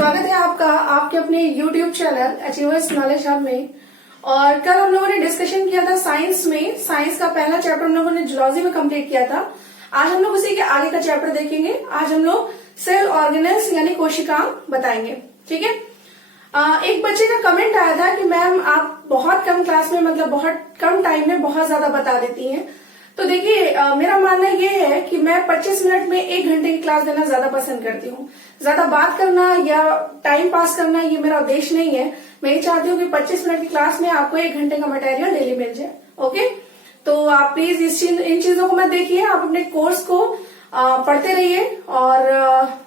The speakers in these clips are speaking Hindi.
स्वागत है आपका आपके अपने YouTube channel achievers knowledge hub में। और कल हम लोगों ने डिस्कशन किया था साइंस में। साइंस का पहला चैप्टर हम लोगों ने जूलॉजी में कंप्लीट किया था। आज हम लोग उसी के आगे का चैप्टर देखेंगे। आज हम लोग सेल ऑर्गेनेल्स यानी कोशिकांग बताएंगे। ठीक है। एक बच्चे का कमेंट आया था कि मैम आप बहुत कम क्लास में मतलब बहुत कम टाइम में बहुत ज्यादा बता देती हैं। तो देखिए मेरा मानना ये है कि मैं 25 मिनट में 1 घंटे की क्लास देना ज्यादा पसंद करती हूँ। ज्यादा बात करना या टाइम पास करना ये मेरा उद्देश्य नहीं है। मैं ये चाहती हूँ कि 25 मिनट की क्लास में आपको 1 घंटे का मटेरियल डेली मिल जाए। ओके, तो आप प्लीज इन चीजों को मत देखिए। आप अपने कोर्स को पढ़ते रहिए और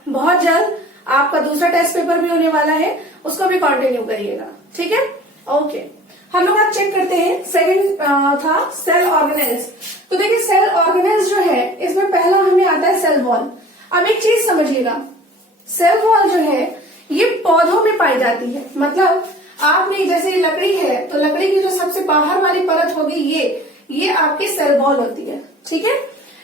बहुत जल्द आपका दूसरा टेस्ट पेपर भी होने वाला है, उसको भी कंटिन्यू करिएगा। ठीक है, ओके। हम लोग आज चेक करते हैं। सेकंड था सेल ऑर्गेनेल्स। तो देखिए सेल ऑर्गेनेल्स जो है इसमें पहला हमें आता है सेल वॉल। अब एक चीज समझिएगा, सेल वॉल जो है ये पौधों में पाई जाती है। मतलब आपने जैसे लकड़ी है तो लकड़ी की जो सबसे बाहर वाली परत होगी ये आपकी सेल वॉल होती है। ठीक है,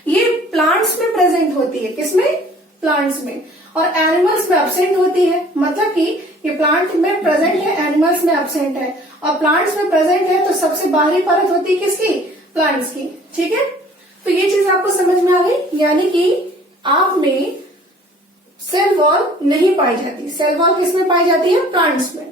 ये प्लांट्स में प्रेजेंट होती है। किसमें? प्लांट्स में। और एनिमल्स में एब्सेंट होती है। मतलब कि ये प्लांट में प्रेजेंट है, एनिमल्स में एब्सेंट है। और प्लांट्स में प्रेजेंट है तो सबसे बाहरी परत होती है किसकी? प्लांट्स की। ठीक है, तो ये चीज आपको समझ में आ गई। यानी कि आप में सेल वॉल नहीं पाई जाती। सेल वॉल किसमें पाई जाती है? प्लांट्स में।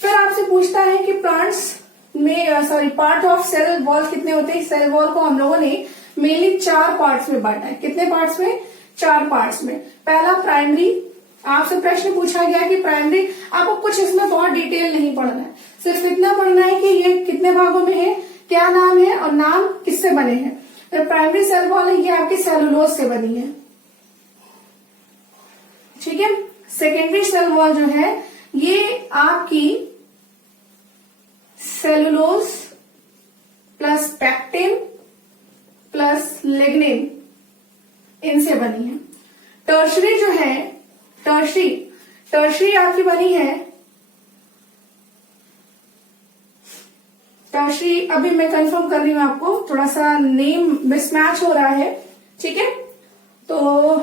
फिर आपसे पूछता है कि प्लांट्स में पार्ट ऑफ सेल वॉल कितने होते हैं? सेल वॉल को हम लोगों ने मेनली 4 पार्ट्स में बांटा है। कितने पार्ट्स में? 4 पार्ट्स में। पहला प्राइमरी। आपसे प्रश्न पूछा गया कि प्राइमरी, आपको कुछ इसमें बहुत डिटेल नहीं पढ़ना है, सिर्फ इतना पढ़ना है कि ये कितने भागों में है, क्या नाम है और नाम किससे बने हैं। तो प्राइमरी सेल वॉल है ये आपकी सेलुलोज से बनी है। ठीक है। सेकेंडरी सेल वॉल जो है ये आपकी cellulose plus pectin plus lignin इनसे बनी है। टर्शरी जो है टर्शरी आपकी बनी है। टर्शरी अभी मैं कंफर्म कर रही हूं आपको, थोड़ा सा नेम मिसमैच हो रहा है। ठीक है, तो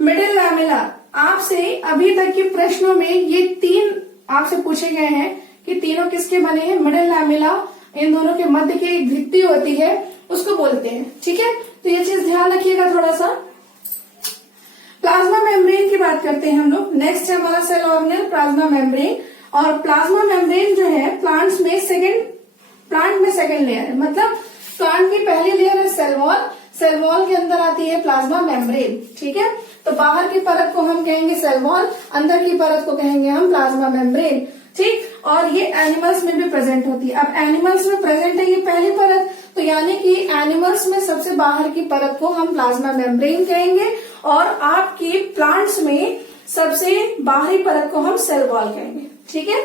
मिडिल लैमेला। आपसे अभी तक के प्रश्नों में ये 3 आपसे पूछे गए हैं कि तीनों किसके बने हैं? मिडिल लैमेला, इन दोनों के मध्य की एक भित्ति होती है उसको बोलते हैं। ठीक है, तो ये चीज ध्यान रखिएगा थोड़ा सा। प्लाज्मा मेम्ब्रेन की बात करते हैं हम लोग। नेक्स्ट है हमारा सेल ऑर्गेनेल प्लाज्मा मेम्ब्रेन। और प्लाज्मा मेम्ब्रेन जो है प्लांट में सेकेंड लेयर है। मतलब प्लांट की पहली लेयर है सेल वॉल। सेल वॉल के अंदर आती है प्लाज्मा मेम्ब्रेन। ठीक है, तो बाहर की परत को हम कहेंगे सेल वॉल, अंदर की परत को कहेंगे हम प्लाज्मा मेम्ब्रेन। ठीक, और ये एनिमल्स में भी प्रेजेंट होती है। अब एनिमल्स में प्रेजेंट है ये पहली परत, तो यानी कि एनिमल्स में सबसे बाहर की परत को हम प्लाज्मा मेम्ब्रेन कहेंगे और आपकी प्लांट्स में सबसे बाहरी परत को हम सेल वॉल कहेंगे। ठीक है,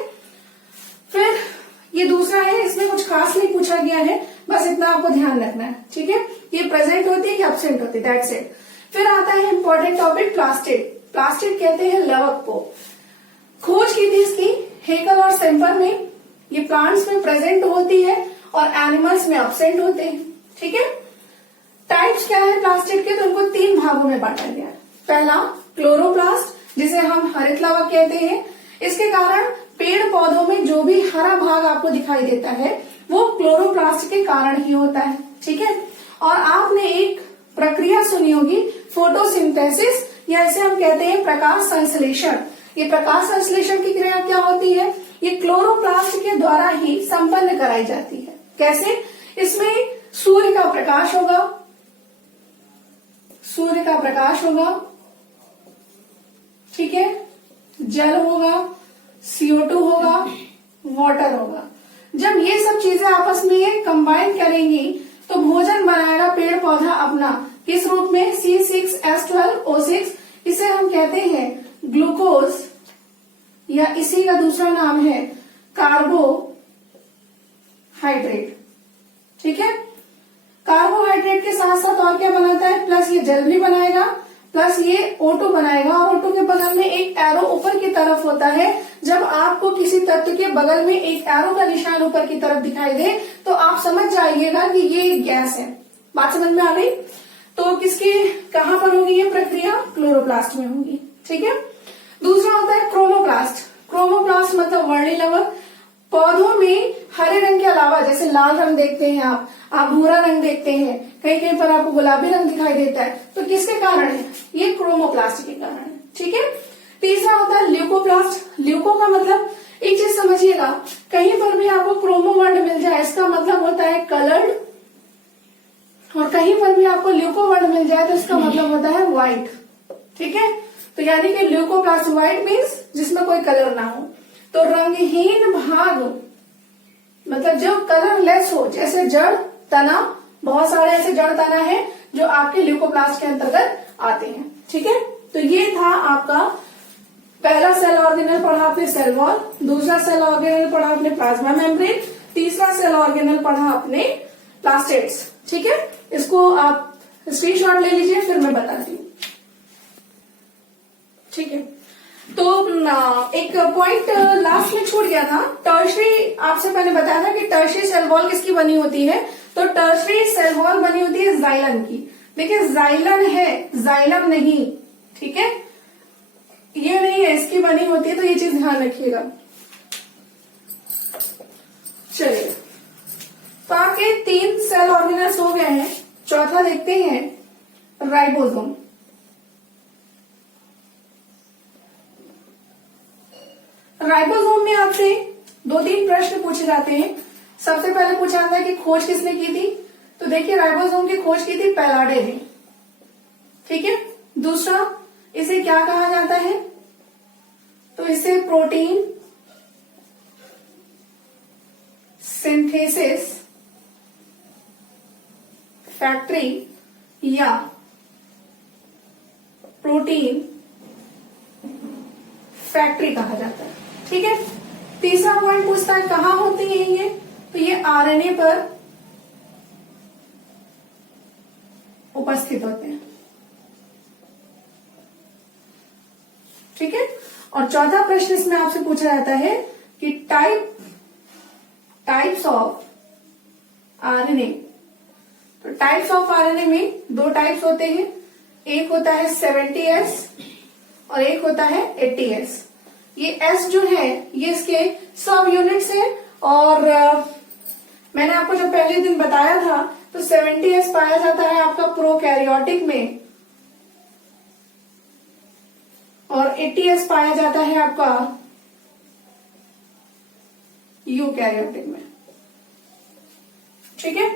फिर ये दूसरा है, इसमें कुछ खास नहीं पूछा गया है, बस इतना आपको ध्यान रखना है। ठीक है, ये प्रेजेंट होती है कि एब्सेंट होती है, दैट्स इट। फिर आता है इंपॉर्टेंट टॉपिक प्लास्टिड। प्लास्टिड कहते हैं लवक को। खोज की थी इसकी हेकल और सेम्पर ने। ये प्लांट्स में प्रेजेंट होती है और एनिमल्स में एब्सेंट होते हैं। ठीक है, टाइप्स क्या है प्लास्टिड के? तो उनको 3 भागों में बांटा गया है। पहला क्लोरोप्लास्ट, जिसे हम हरित लवक कहते हैं। इसके कारण पेड़ पौधों में जो भी हरा भाग आपको दिखाई देता है वो क्लोरोप्लास्ट के कारण ही होता है। ठीक है, और आपने एक प्रक्रिया सुनी होगी फोटोसिंथेसिस, या इसे हम कहते हैं प्रकाश संश्लेषण। ये प्रकाश संश्लेषण की क्रिया क्या होती है? ये क्लोरोप्लास्ट के द्वारा ही संपन्न कराई जाती है। कैसे? इसमें सूर्य का प्रकाश होगा, ठीक है, जल होगा, CO2 होगा, वाटर होगा। जब ये सब चीजें आपस में कंबाइन करेंगी तो भोजन बनाएगा पेड़ पौधा अपना। किस रूप में? C6H12O6। इसे हम कहते हैं ग्लूकोज, या इसी का दूसरा नाम है कार्बोहाइड्रेट। ठीक है, कार्बोहाइड्रेट के साथ साथ और क्या बनाता है? प्लस ये जल भी बनाएगा, प्लस ये O2 बनाएगा। और O2 के बगल में एक एरो ऊपर की तरफ होता है। जब आपको किसी तत्व के बगल में एक एरो का निशान ऊपर की तरफ दिखाई दे तो आप समझ जाइएगा कि ये गैस है। बात समझ में आ गई? तो किसकी कहां पर होगी ये प्रक्रिया? क्लोरोप्लास्ट में होगी। ठीक है। दूसरा होता है क्रोमोप्लास्ट। क्रोमोप्लास्ट मतलब वर्णिलवक। पौधों में हरे रंग के अलावा जैसे लाल रंग देखते हैं आप भूरा रंग देखते हैं, कहीं कहीं पर आपको गुलाबी रंग दिखाई देता है, तो किसके कारण है? ये क्रोमोप्लास्ट के कारण है। ठीक है। तीसरा होता है ल्यूकोप्लास्ट। ल्यूको का मतलब एक चीज समझिएगा, कहीं पर भी आपको क्रोमो वर्ण मिल जाए इसका मतलब होता है कलर्ड, और कहीं पर भी आपको ल्यूको वर्ण मिल जाए तो इसका मतलब होता है व्हाइट। ठीक है। तो यानी कि ल्यूकोप्लास्ट व्हाइट मीन्स जिसमें कोई कलर ना हो। तो रंगहीन भाग मतलब जो कलरलेस हो, जैसे जड़ तना, बहुत सारे ऐसे जड़ तना है जो आपके ल्यूकोप्लास्ट के अंतर्गत आते हैं। ठीक है। तो ये था आपका पहला सेल ऑर्गेनल पढ़ा आपने सेल वॉल, दूसरा सेल ऑर्गेनल पढ़ा आपने प्लाज्मा मेम्ब्रेन, तीसरा सेल ऑर्गेनल पढ़ा आपने प्लास्टेड्स। ठीक है। इसको आप स्क्रीनशॉट ले लीजिए, फिर मैं बताती हूँ। ठीक है। तो एक पॉइंट लास्ट में छूट गया था, टर्शरी। आपसे पहले बताया था कि टर्शरी सेल वॉल किसकी बनी होती है, तो टर्शरी सेल वॉल बनी होती है जाइलम की। देखिए जाइलम है, जाइलम नहीं। ठीक है। ये नहीं है, इसकी बनी होती है, तो ये चीज ध्यान रखिएगा। चलिए, तो आपके 3 सेल ऑर्गेनल्स हो गए हैं। चौथा देखते हैं राइबोसोम। राइबोसोम में आपसे 2-3 प्रश्न पूछे जाते हैं। सबसे पहले पूछा जाता है कि खोज किसने की थी, तो देखिए राइबोसोम की खोज की थी पैलाडे ने। ठीक है। दूसरा, इसे क्या कहा जाता है, तो इसे प्रोटीन सिंथेसिस फैक्ट्री या प्रोटीन फैक्ट्री कहा जाता है। ठीक है। तीसरा पॉइंट पूछता है कहाँ होती है ये, तो ये आरएनए पर उपस्थित होते हैं। ठीक है। और चौथा प्रश्न इसमें आपसे पूछा जाता है कि टाइप्स ऑफ आरएनए। तो टाइप्स ऑफ आरएनए में 2 टाइप्स होते हैं, एक होता है 70S और एक होता है 80S। ये S जो है ये इसके सब यूनिट्स है, और मैंने आपको जब पहले दिन बताया था तो 70S पाया जाता है आपका प्रोकैरियोटिक में, और 80S पाया जाता है आपका यूकैरियोटिक में। ठीक है।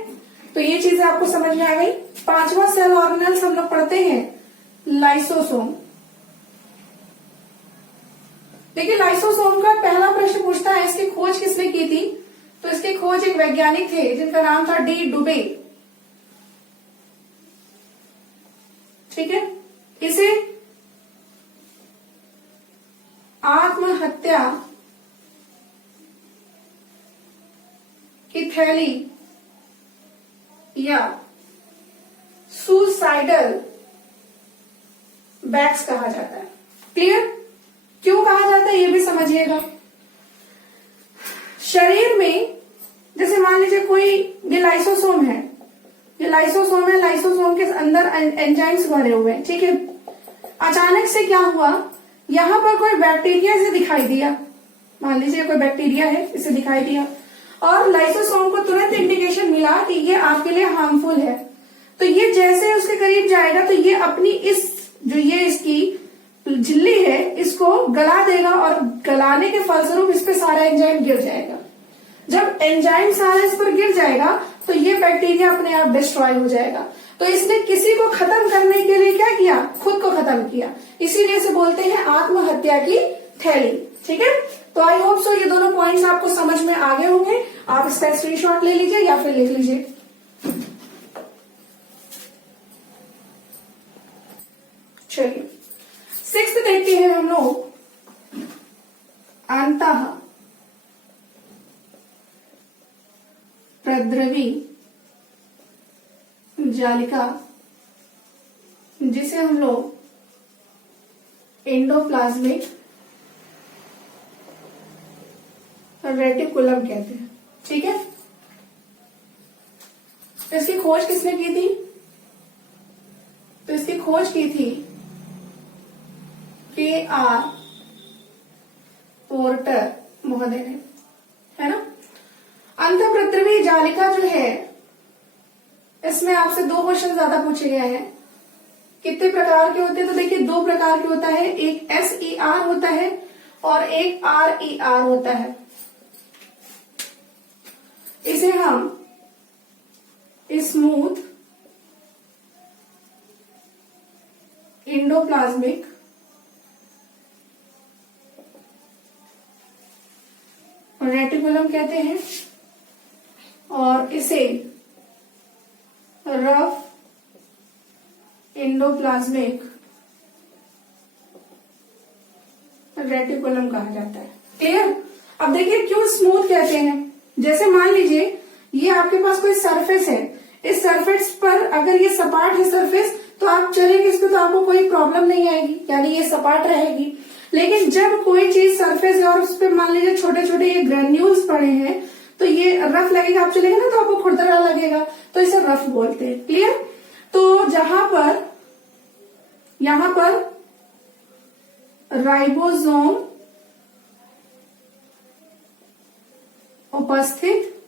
तो ये चीजें आपको समझ में आ गई। 5वां सेल ऑर्गेनल्स हम लोग पढ़ते हैं लाइसोसोम। देखिए लाइसोसोम का पहला प्रश्न पूछता है इसकी खोज किसने की थी, तो इसकी खोज एक वैज्ञानिक थे जिनका नाम था डी डुबे। ठीक है। इसे आत्महत्या की थैली या सुसाइडल बैग्स कहा जाता है। क्लियर? क्यों कहा जाता है ये भी समझिएगा। शरीर में जैसे मान लीजिए कोई ये लाइसोसोम है, ये लाइसोसोम है, लाइसोसोम के अंदर एंजाइम्स भरे हुए हैं। ठीक है। अचानक से क्या हुआ, यहां पर कोई बैक्टीरिया इसे दिखाई दिया, मान लीजिए कोई बैक्टीरिया है इसे दिखाई दिया, और लाइसोसोम को तुरंत इंडिकेशन मिला कि ये आपके लिए हार्मफुल है। तो ये जैसे उसके करीब जाएगा तो ये अपनी इस जो ये इसकी झिल्ली है इसको गला देगा, और गलाने के फलस्वरूप इस पे सारा एंजाइम गिर जाएगा। जब एंजाइम सारा इस पर गिर जाएगा तो ये बैक्टीरिया अपने आप डिस्ट्रॉय हो जाएगा। तो इसने किसी को खत्म करने के लिए क्या किया, खुद को खत्म किया। इसीलिए इसे बोलते हैं आत्महत्या की थैली। ठीक है। तो आई होप सो ये दोनों पॉइंट्स आपको समझ में आ गए होंगे। आप इसका स्क्रीनशॉट ले लीजिए या फिर लिख लीजिए। चलिए 6th देखते हैं हम लोग अंतः प्रद्रवी जालिका, जिसे हम लोग एंडोप्लाज्मिक रेटिकुलम कहते हैं। ठीक है। तो इसकी खोज किसने की थी, तो इसकी खोज की थी KR पोर्टर महोदय ने, है ना। अंतःप्रद्रवी जालिका जो है इसमें आपसे 2 क्वेश्चन ज्यादा पूछे गए हैं। कितने प्रकार के होते हैं, तो देखिए 2 प्रकार के होता है, एक SER होता है और एक RER होता है। इसे हम स्मूथ इंडोप्लाज्मिक रेटिकुलम कहते हैं और इसे रफ इंडोप्लाज्मिक रेटिकुलम कहा जाता है। क्लियर। अब देखिए क्यों स्मूथ कहते हैं। जैसे मान लीजिए ये आपके पास कोई सरफेस है, इस सरफेस पर अगर ये सपाट है सरफेस तो आप चलेंगे इस पे तो आपको कोई प्रॉब्लम नहीं आएगी, यानी ये सपाट रहेगी। लेकिन जब कोई चीज सरफेस है और उस पर मान लीजिए छोटे छोटे ये ग्रेन्यूल्स पड़े हैं तो ये रफ लगेगा, आप चलेंगे ना तो आपको खुरदरा लगेगा, तो इसे रफ बोलते हैं। क्लियर। तो यहां पर राइबोसोम उपस्थित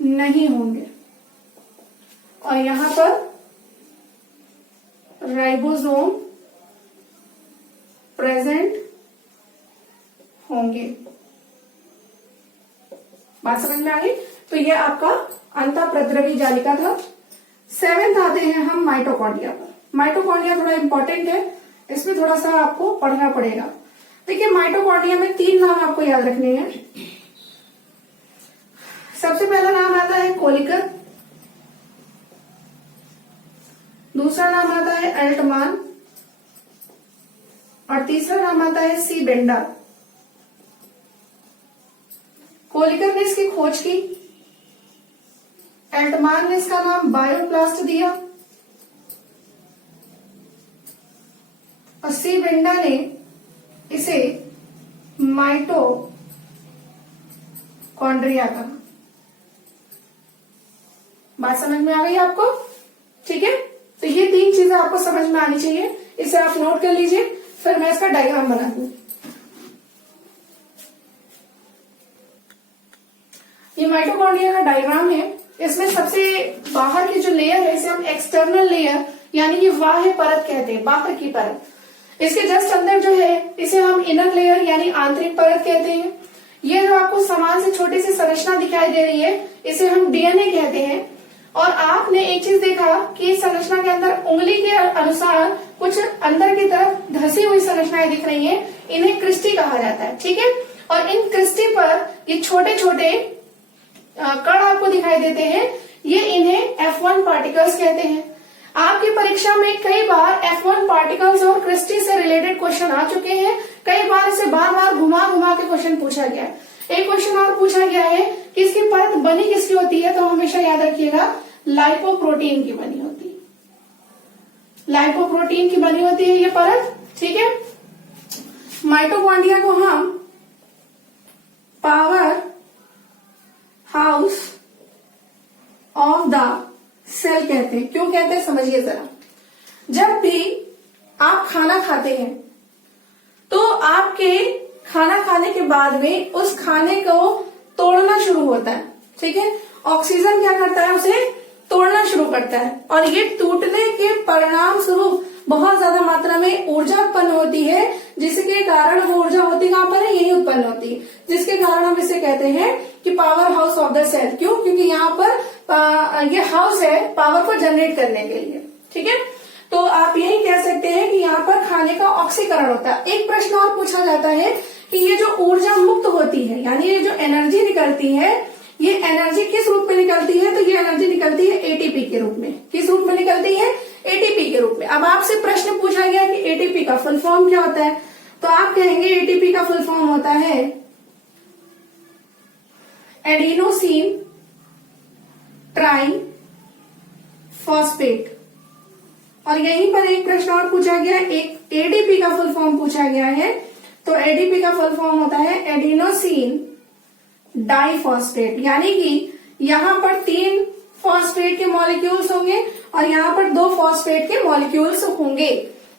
नहीं होंगे और यहां पर राइबोसोम प्रेजेंट होंगे। बात समझ में आ गई। तो ये आपका अंतःप्रद्रवी जालिका था। 7th आते हैं हम माइटोकॉन्ड्रिया पर। माइटोकॉन्ड्रिया थोड़ा इंपॉर्टेंट है, इसमें थोड़ा सा आपको पढ़ना पड़ेगा। देखिए माइटोकॉन्ड्रिया में 3 नाम आपको याद रखने हैं। सबसे पहला नाम आता है कोलिकर, दूसरा नाम आता है एल्टमान और तीसरा नाम आता है सी बेंडा। कोलिकर ने इसकी खोज की, एल्टमान ने इसका नाम बायोप्लास्ट दिया और सी बेंडा ने इसे माइटोकॉन्ड्रिया कहा। बात समझ में आ गई आपको। ठीक है, तो ये 3 चीजें आपको समझ में आनी चाहिए, इसे आप नोट कर लीजिए, फिर मैं इसका डायग्राम बना दूं। ये माइटोकॉन्ड्रिया का डायग्राम है। इसमें सबसे बाहर की जो लेयर है इसे हम एक्सटर्नल लेयर यानी कि बाह्य परत कहते हैं, बाहर की परत। इसके जस्ट अंदर जो है इसे हम इनर लेयर यानी आंतरिक परत कहते हैं। ये जो आपको समान से छोटी सी संरचना दिखाई दे रही है इसे हम डीएनए कहते हैं। और आपने एक चीज देखा कि इस संरचना के अंदर उंगली के अनुसार कुछ अंदर की तरफ धसी हुई संरचनाएं दिख रही हैं, इन्हें क्रिस्टी कहा जाता है। ठीक है, और इन क्रिस्टी पर ये छोटे छोटे कण आपको दिखाई देते हैं, ये इन्हें F1 पार्टिकल्स कहते हैं। आपकी परीक्षा में कई बार F1 पार्टिकल्स और क्रिस्टी से रिलेटेड क्वेश्चन आ चुके हैं। कई बार इसे बार बार घुमा घुमा के क्वेश्चन पूछा गया है। एक क्वेश्चन और पूछा गया है कि इसकी परत बनी किसकी होती है, तो हमेशा याद रखिएगा लाइपोप्रोटीन की बनी होती है। लाइपोप्रोटीन की बनी होती है ये परत। ठीक है, माइटोकॉन्ड्रिया को हम power house of the cell कहते हैं। क्यों कहते हैं समझिए जरा। जब भी आप खाना खाते हैं तो आपके खाना खाने के बाद में उस खाने को तोड़ना शुरू होता है। ठीक है, ऑक्सीजन क्या करता है, उसे तोड़ना शुरू करता है और ये टूटने के परिणाम स्वरूप बहुत ज्यादा मात्रा में ऊर्जा उत्पन्न होती है, जिसके कारण वो ऊर्जा होती कहां पर है, यही उत्पन्न होती है, जिसके कारण हम इसे कहते हैं कि power house of the cell. क्यों, क्योंकि यहाँ पर ये हाउस है पावर को जनरेट करने के लिए। ठीक है, तो आप यही कह सकते हैं कि यहाँ पर खाने का ऑक्सीकरण होता है। एक प्रश्न और पूछा जाता है कि ये जो ऊर्जा मुक्त होती है यानी ये जो एनर्जी निकलती है, ये एनर्जी किस रूप में निकलती है, तो ये एनर्जी निकलती है एटीपी के रूप में। किस रूप में निकलती है, एटीपी के रूप में। अब आपसे प्रश्न पूछा गया कि एटीपी का फुल फॉर्म क्या होता है, तो आप कहेंगे एटीपी का फुल फॉर्म होता है एडिनोसिन ट्राई फॉस्फेट। और यहीं पर एक प्रश्न और पूछा गया, एक एडीपी का फुल फॉर्म पूछा गया है, तो एडीपी का फुल फॉर्म होता है एडिनोसिन डाइफॉस्फेट। यानी कि यहाँ पर 3 फॉस्फेट के मॉलिक्यूल्स होंगे और यहाँ पर 2 फॉस्फेट के मॉलिक्यूल्स होंगे।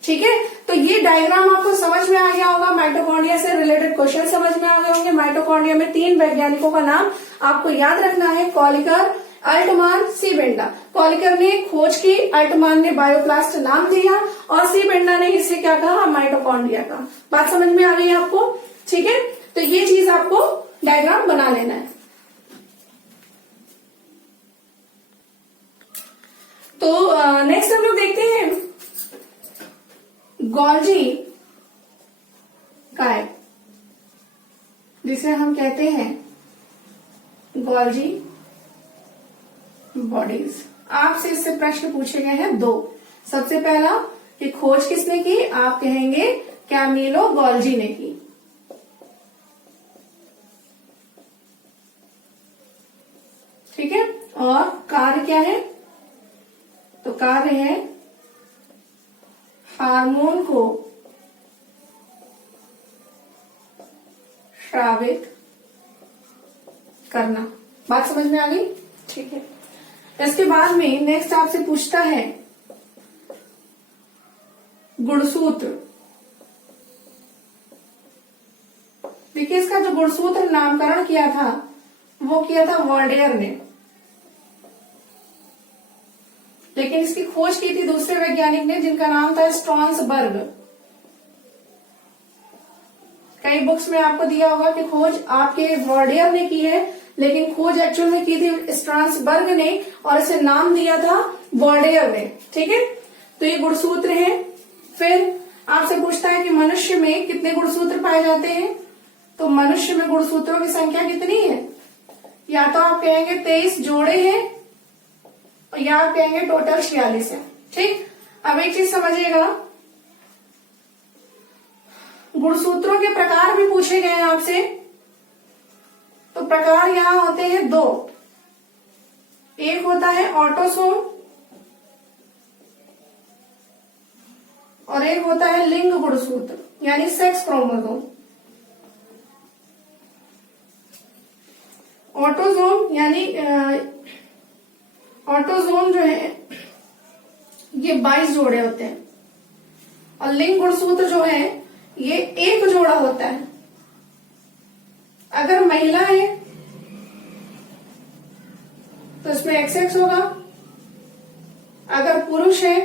ठीक है, तो ये डायग्राम आपको समझ में आ गया होगा। माइटोकॉन्ड्रिया से रिलेटेड क्वेश्चन समझ में आ गए होंगे। माइटोकॉन्ड्रिया में 3 वैज्ञानिकों का नाम आपको याद रखना है, कॉलिकर, अल्टमान, सी बेंडा। कॉलिकर ने खोज की, अल्टमान ने बायोप्लास्ट नाम दिया और सी बेंडा ने इसे क्या कहा, माइटोकॉन्ड्रिया का। बात समझ में आ गई आपको, ठीक है। तो ये चीज आपको डायग्राम बना लेना है। तो नेक्स्ट हम लोग देखते हैं गोल्जी काय, जिसे हम कहते हैं गोल्जी बॉडीज। आपसे इससे प्रश्न पूछे गए हैं 2। सबसे पहला कि खोज किसने की, आप कहेंगे कैमिलो गोल्जी ने की। ठीक है। और कार्य क्या है, तो कार्य है हार्मोन को स्रावित करना। बात समझ में आ गई, ठीक है। इसके बाद में नेक्स्ट आपसे पूछता है गुणसूत्र। देखिए इसका जो गुणसूत्र नामकरण किया था वो किया था वॉल्डेयर ने, लेकिन इसकी खोज की थी दूसरे वैज्ञानिक ने जिनका नाम था स्ट्रॉन्सबर्ग। कई बुक्स में आपको दिया होगा कि खोज आपके वॉल्डेयर ने की है, लेकिन खोज एक्चुअल में की थी स्ट्रॉन्सबर्ग ने और इसे नाम दिया था वॉल्डेयर ने। ठीक है, तो ये गुणसूत्र है। फिर आपसे पूछता है कि मनुष्य में कितने गुणसूत्र पाए जाते हैं, तो मनुष्य में गुणसूत्रों की संख्या कितनी है, या तो आप कहेंगे 23 जोड़े हैं या आप कहेंगे टोटल 46 है। ठीक, अब एक चीज समझिएगा, गुणसूत्रों के प्रकार भी पूछे गए हैं आपसे, तो प्रकार यहां होते हैं 2। एक होता है ऑटोसोम और एक होता है लिंग गुणसूत्र यानी सेक्स क्रोमोसोम। ऑटोसोम यानी ऑटोसोम जो है ये 22 जोड़े होते हैं और लिंग गुणसूत्र जो है ये 1 जोड़ा होता है। अगर महिला है तो इसमें XX होगा, अगर पुरुष है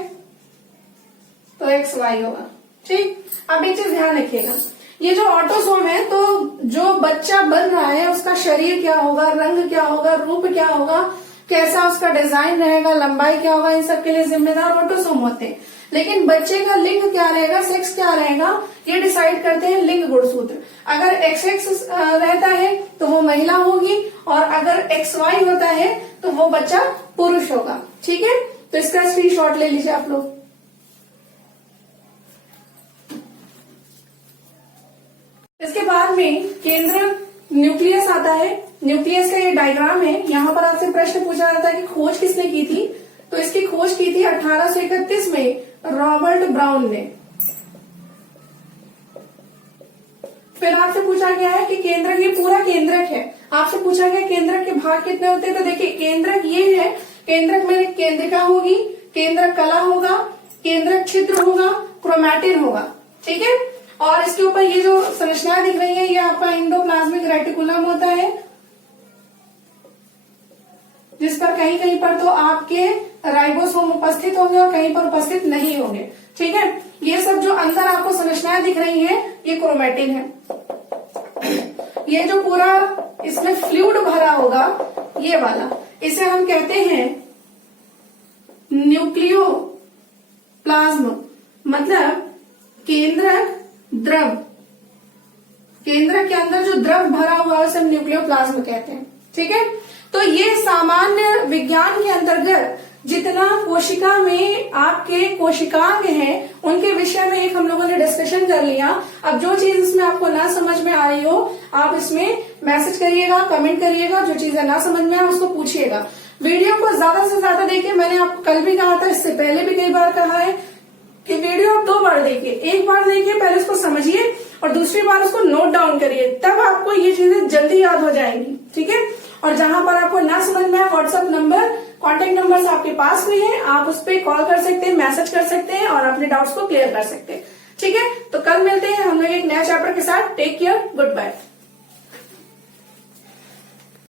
तो XY होगा। ठीक, अब एक चीज ध्यान रखिएगा, ये जो ऑटोसोम है तो जो बच्चा बन रहा है उसका शरीर क्या होगा, रंग क्या होगा, रूप क्या होगा, कैसा उसका डिजाइन रहेगा, लंबाई क्या होगा, इन सब के लिए जिम्मेदार ऑटोसोम होते हैं। लेकिन बच्चे का लिंग क्या रहेगा, सेक्स क्या रहेगा, ये डिसाइड करते हैं लिंग गुणसूत्र। अगर XX रहता है तो वो महिला होगी और अगर XY होता है तो वो बच्चा पुरुष होगा। ठीक है, तो इसका स्क्रीनशॉट ले लीजिए आप लोग। इसके बाद में केंद्र न्यूक्लियस आता है। न्यूक्लियस का ये डायग्राम है। यहाँ पर आपसे प्रश्न पूछा जाता है कि खोज किसने की थी, तो इसकी खोज की थी 1831 में रॉबर्ट ब्राउन ने। फिर आपसे पूछा गया है कि केंद्रक, ये पूरा केंद्रक है। आपसे पूछा गया केंद्रक के भाग कितने होते हैं, तो देखिए केंद्रक ये है, केंद्रक में केंद्रिका होगी, केंद्रक कला होगा, केंद्रक छिद्र होगा, क्रोमैटिन होगा। ठीक है, और इसके ऊपर ये जो संरचना दिख रही है ये आपका एंडोप्लाज्मिक रेटिकुलम होता है, जिस पर कहीं कहीं पर तो आपके राइबोसोम उपस्थित होंगे और कहीं पर उपस्थित नहीं होंगे। ठीक है, ये सब जो अंदर आपको संरचनाएं दिख रही हैं ये क्रोमैटिन है। ये जो पूरा इसमें फ्लूइड भरा होगा ये वाला, इसे हम कहते हैं न्यूक्लियोप्लाज्म, मतलब केंद्रक द्रव। केंद्रक के अंदर जो द्रव भरा हुआ है उसे हम न्यूक्लियोप्लाज्म कहते हैं। ठीक है, तो ये सामान्य विज्ञान के अंतर्गत जितना कोशिका में आपके कोशिकांग हैं उनके विषय में एक हम लोगों ने डिस्कशन कर लिया। अब जो चीज इसमें आपको ना समझ में आ रही हो आप इसमें मैसेज करिएगा, कमेंट करिएगा, जो चीजें ना समझ में आए उसको पूछिएगा। वीडियो को ज्यादा से ज्यादा देखिए। मैंने आपको कल भी कहा था, इससे पहले भी कई बार कहा है कि वीडियो आप 2 बार देखिए। एक बार देखिए, पहले उसको समझिए और दूसरी बार उसको नोट डाउन करिए, तब आपको ये चीजें जल्दी याद हो जाएंगी। ठीक है, और जहां पर आपको ना समझ में आए व्हाट्सएप नंबर, कॉन्टेक्ट नंबर्स आपके पास में है, आप उस पर कॉल कर सकते हैं, मैसेज कर सकते हैं और अपने डाउट्स को क्लियर कर सकते हैं। ठीक है, तो कल मिलते हैं हम लोग एक नया चैप्टर के साथ। Take care, good bye.